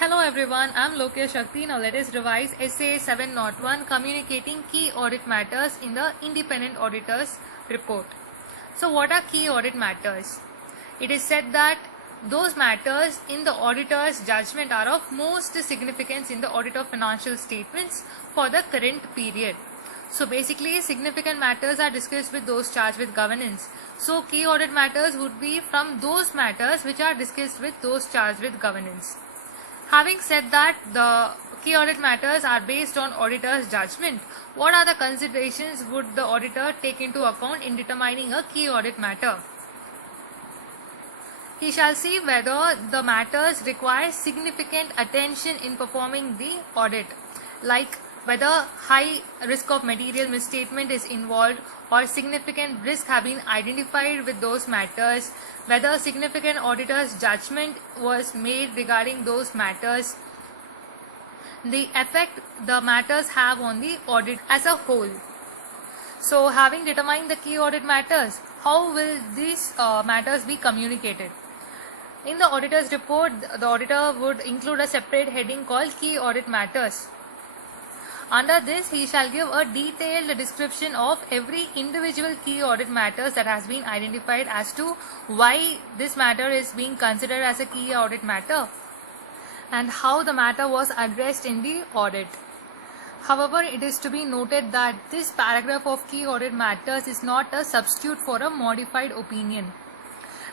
Hello everyone, I'm Lokiya. Now let us revise Essay 701, Communicating Key Audit Matters in the Independent Auditor's Report. So what are key audit matters? It is said that those matters in the auditor's judgment are of most significance in the audit of financial statements for the current period. So basically significant matters are discussed with those charged with governance. So key audit matters would be from those matters which are discussed with those charged with governance. Having said that, the key audit matters are based on auditor's judgment. What are the considerations would the auditor take into account in determining a key audit matter? He shall see whether the matters require significant attention in performing the audit, like whether high risk of material misstatement is involved or significant risk have been identified with those matters, whether significant auditor's judgment was made regarding those matters, the effect the matters have on the audit as a whole. So having determined the key audit matters, how will these matters be communicated? In the auditor's report, the auditor would include a separate heading called Key Audit Matters. Under this, he shall give a detailed description of every individual key audit matters that has been identified as to why this matter is being considered as a key audit matter and how the matter was addressed in the audit. However, it is to be noted that this paragraph of key audit matters is not a substitute for a modified opinion,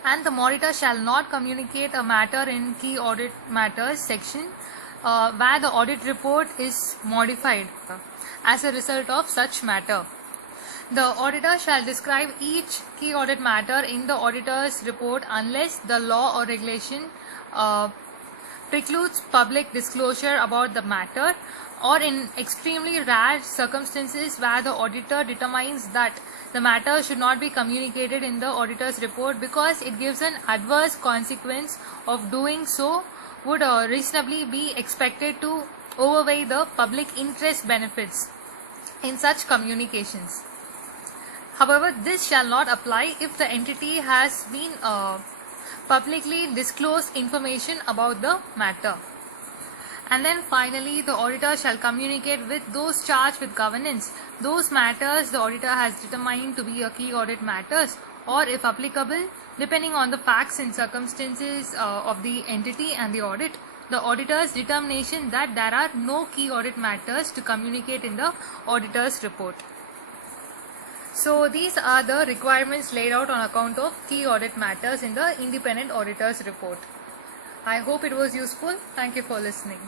and the auditor shall not communicate a matter in key audit matters section where the audit report is modified as a result of such matter. The auditor shall describe each key audit matter in the auditor's report unless the law or regulation precludes public disclosure about the matter, or in extremely rare circumstances where the auditor determines that the matter should not be communicated in the auditor's report because it gives an adverse consequence of doing so would reasonably be expected to overweigh the public interest benefits in such communications. However, this shall not apply if the entity has been publicly disclosed information about the matter. And then finally, the auditor shall communicate with those charged with governance those matters the auditor has determined to be a key audit matters, or if applicable, depending on the facts and circumstances of the entity and the audit, the auditor's determination that there are no key audit matters to communicate in the auditor's report. So these are the requirements laid out on account of key audit matters in the independent auditor's report. I hope it was useful. Thank you for listening.